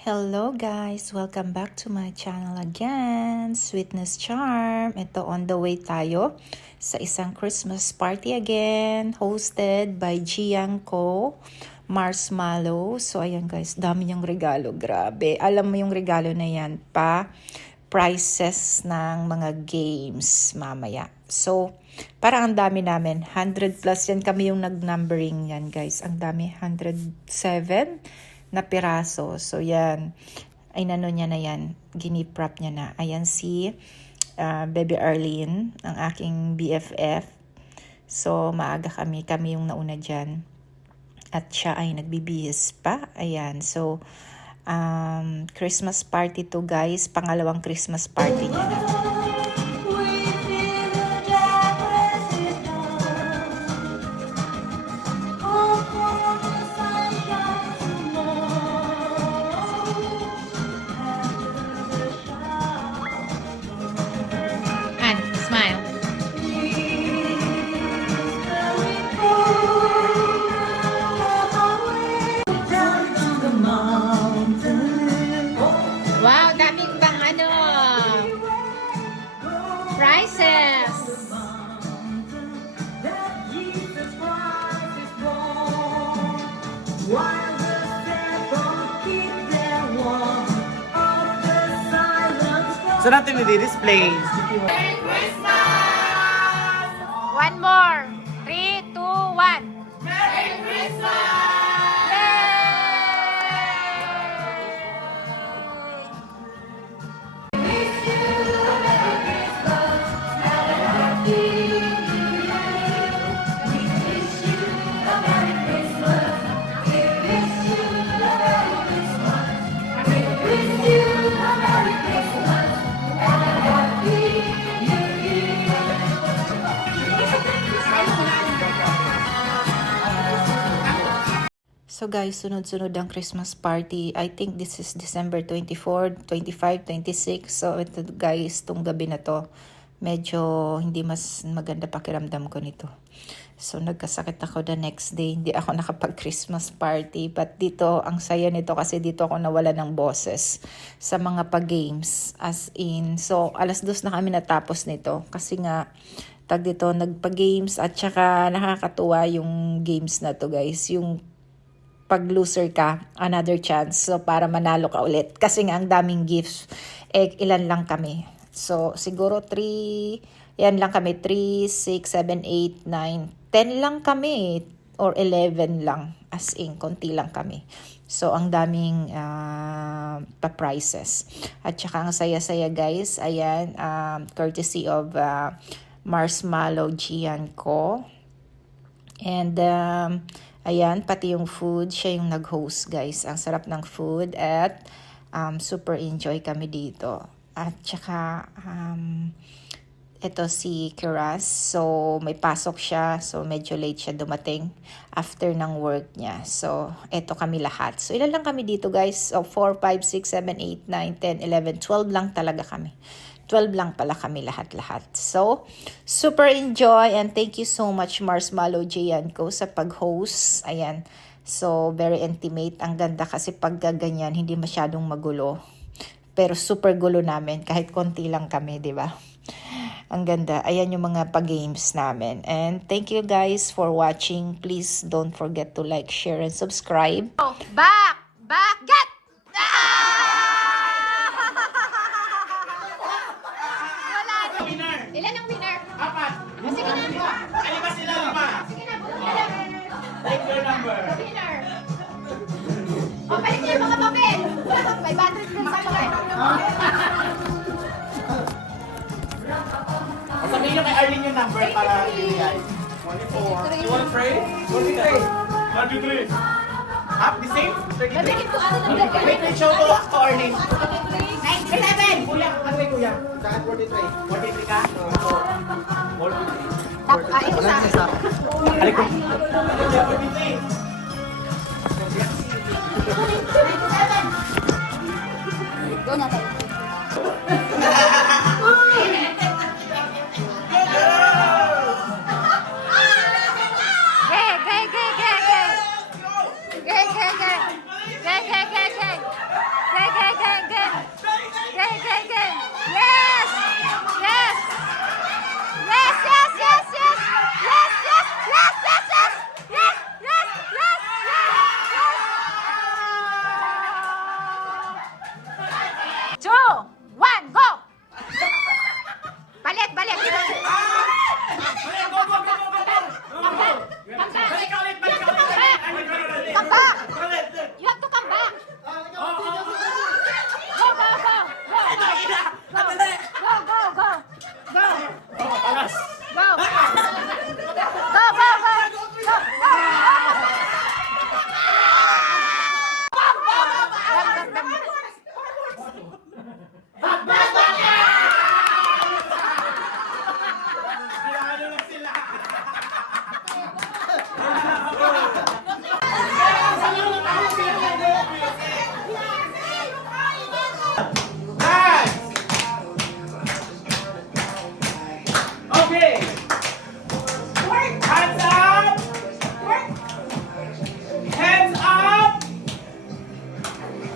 Hello guys! Welcome back to my channel again, Sweetness Charm. Ito, on the way tayo sa isang Christmas party again, hosted by Gianco Marshmallow. So ayan guys, dami niyang regalo, grabe. Alam mo yung regalo na yan pa, prices ng mga games mamaya. So, parang ang dami namin, 100 plus yan, kami yung nag-numbering yan guys. Ang dami, 107 na piraso. So, yan. Ay, nano niya na yan. Giniprap niya na. Ayan si Baby Arlene, ang aking BFF. So, maaga kami. Kami yung nauna dyan. At siya ay nagbibihis pa. Ayan. So, Christmas party to guys. Pangalawang Christmas party niya na. Wow, daming bang prizes. So natin i-display. Merry Christmas! One more. 3, 2, 1. Merry Christmas! So guys, sunod-sunod ang Christmas party. I think this is December 24, 25, 26. So ito guys, tong gabi na to, medyo hindi mas maganda pakiramdam ko nito. So nagkasakit ako the next day. Hindi ako nakapag-Christmas party. But dito, ang saya nito kasi dito ako nawala ng boses sa mga pag-games. As in, so 2:00 na kami natapos nito. Kasi nga, dito nagpa-games at saka nakakatuwa yung games na to guys. Yung pag loser ka, another chance. So, para manalo ka ulit. Kasi nga, ang daming gifts. Ilan lang kami. So, siguro 3, yan lang kami. 3, 6, 7, 8, 9, 10 lang kami. Or 11 lang. As in, konti lang kami. So, ang daming pa-prizes. At saka, ang saya-saya guys. Ayan, courtesy of Marshmallow Gianco. And, ayan, pati yung food, siya yung nag-host guys. Ang sarap ng food at super enjoy kami dito. At saka, ito si Kiras. So, may pasok siya. So, medyo late siya dumating after ng work niya. So, ito kami lahat. So, ilan lang kami dito guys? So, 4, 5, 6, 7, 8, 9, 10, 11, 12 lang talaga kami. 12 lang pala kami lahat-lahat. So, super enjoy and thank you so much Marshmallow Gianco sa pag-host. Ayan. So, very intimate. Ang ganda kasi pag ganyan, hindi masyadong magulo. Pero super gulo namin kahit konti lang kami, di ba? Ang ganda. Ayan yung mga pag-games namin. And thank you guys for watching. Please don't forget to like, share, and subscribe. Back! Get! Ilan ang winner? 4. Sige na. Ay, ba sila 5? Sige na, buka na. Take your number. Winner. O, palit niyo yung mga papel. 500 lang sa papel. Sabihin nyo kay Arlene yung number para i-guys. 24. You want to pray? 23. 1, 2, 3. Up, the same? Nabigit ko ano ng dagdag. Wait, show to Arlene. 97. Kuya, ano kay kuya? Saan 43? 43 ka? 43. Ito sa akin. Halik ko. 43. Go na tayo. Gay!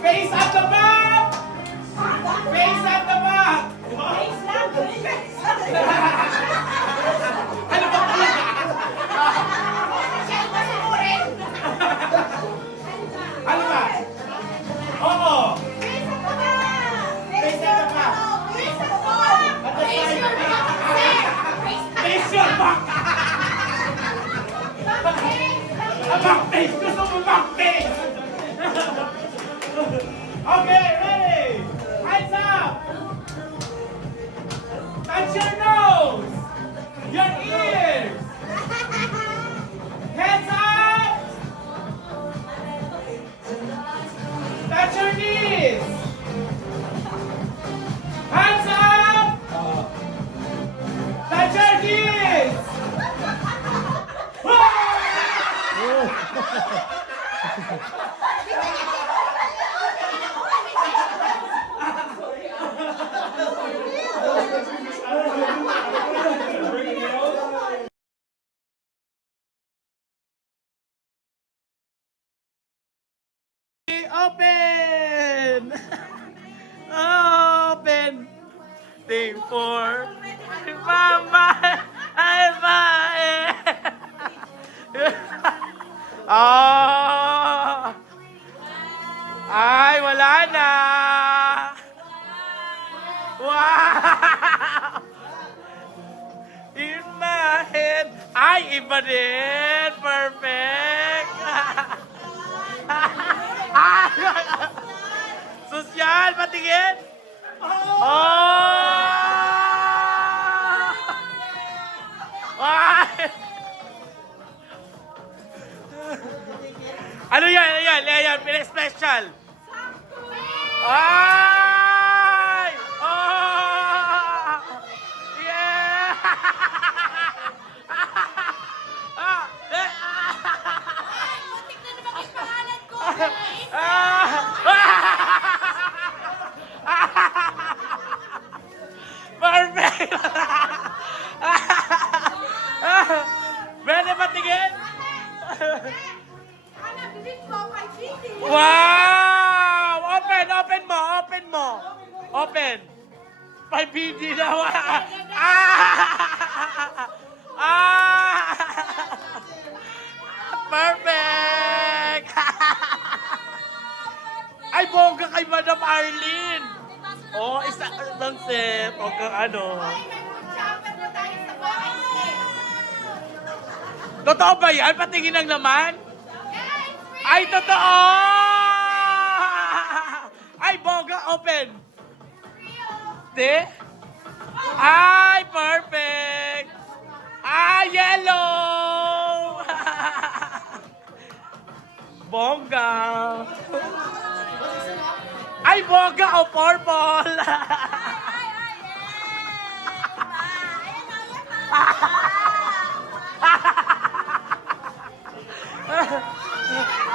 Face at the back! Face at the back! Ano ba talaga? Ano ba? Oo! Face at the back! Face your back! A back face! Gusto mo back face! Okay, ready? Hands up! Touch your nose! Your ears! Hands up! Touch your knees! Hands up! Touch your knees! Open! Open! Thing for Mama! Ay, bye! Oh! Ay, wala na! Wow! In my head! Ay, iba din! Perfect! Sosyal, patingin! Oh! Ay! Ano yan? Ano yan? Ano yan? Pinag-special! Ay! Oh! Yeah! Ah! Eh! Muntik na naman yung pangalan ko, guys! Perfect! Pwede patingin? Anak, bilis ko, kay Gigi! Wow! Open! Open mo! Open mo! Open! May BD na wala! Perfect! Ay, bongga kay Madam Arlene! Oh, isa ng set. O kang ano. Ay, may food shopper na tayo sa bahay niya. Totoo ba yan? Patingin ang laman? Guys, free! Ay, totoo! Ay, bongga, open! De? Ay, perfect! Ay, yellow! Bongga! Ay, bongga o purple!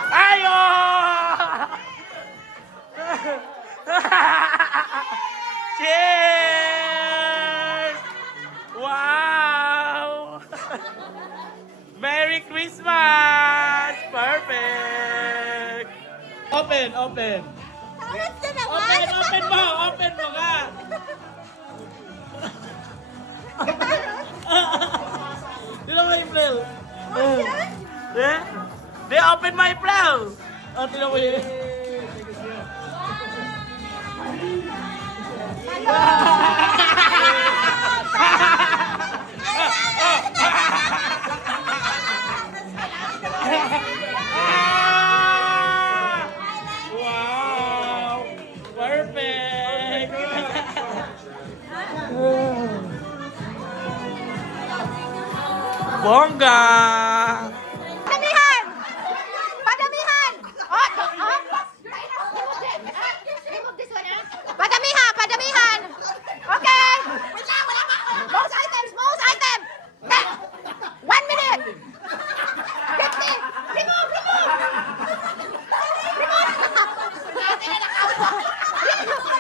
Ay, oh! Cheers! Wow! Merry Christmas! Perfect! Open, open! Tawad ka naman! Open, open mo! Open mo nga! Tino mo yung play. They open my plow! Oh, tino mo yun. Wow! Perfect! Bongga! Padamihan! Padamihan! Padamihan! Padamihan! Okay! Wait lang! Wala pa ako! Most items! Most items! 1 minute! 50! Remove! Remove! Remove! Ate na nakawa! Remove!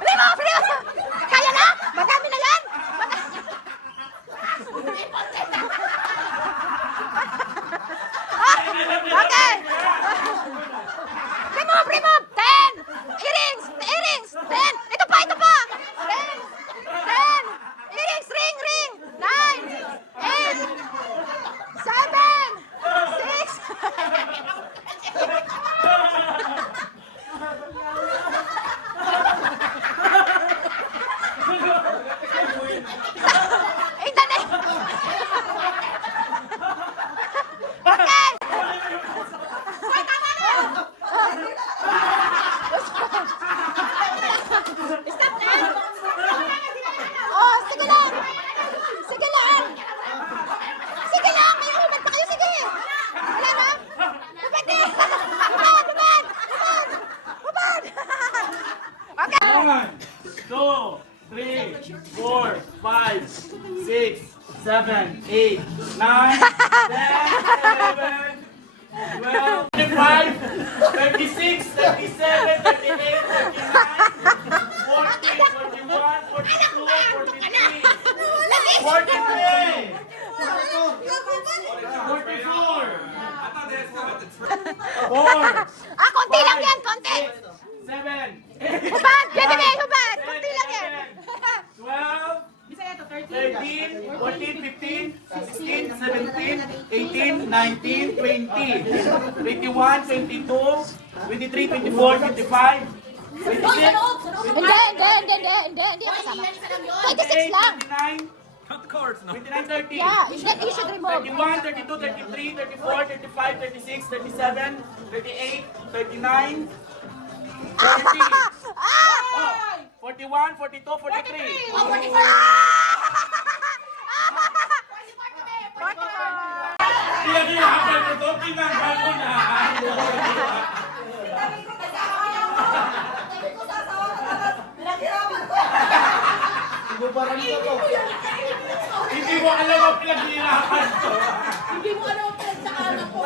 Remove! Kaya na? Madami na yan? 4, 5, 6, 7, 8, 9, 10, 11, 12, 25, 36, 37, 38, 39, 40, 41, 42, 43, 43, 44, Konti lang yan, konti. 7, 8, Hubad, bebe, hubad. Konti lang yan. 12, 13, 14, 15, 16, 17, 18, 19, 20, 21, 22, 23, 24, 25, 26, Hindi kasama. 26 lang. 29, 29, 30, Yeah, you should remove. 31, 32, 33, 34, 35, 36, 37, 38, 39, 40, 41, 42, 43. Pinag-ihapan ko to, pinanggal ko na. Hindi mo alam ang pinag-ihapan ko. Hindi mo alam ang sa anak ko.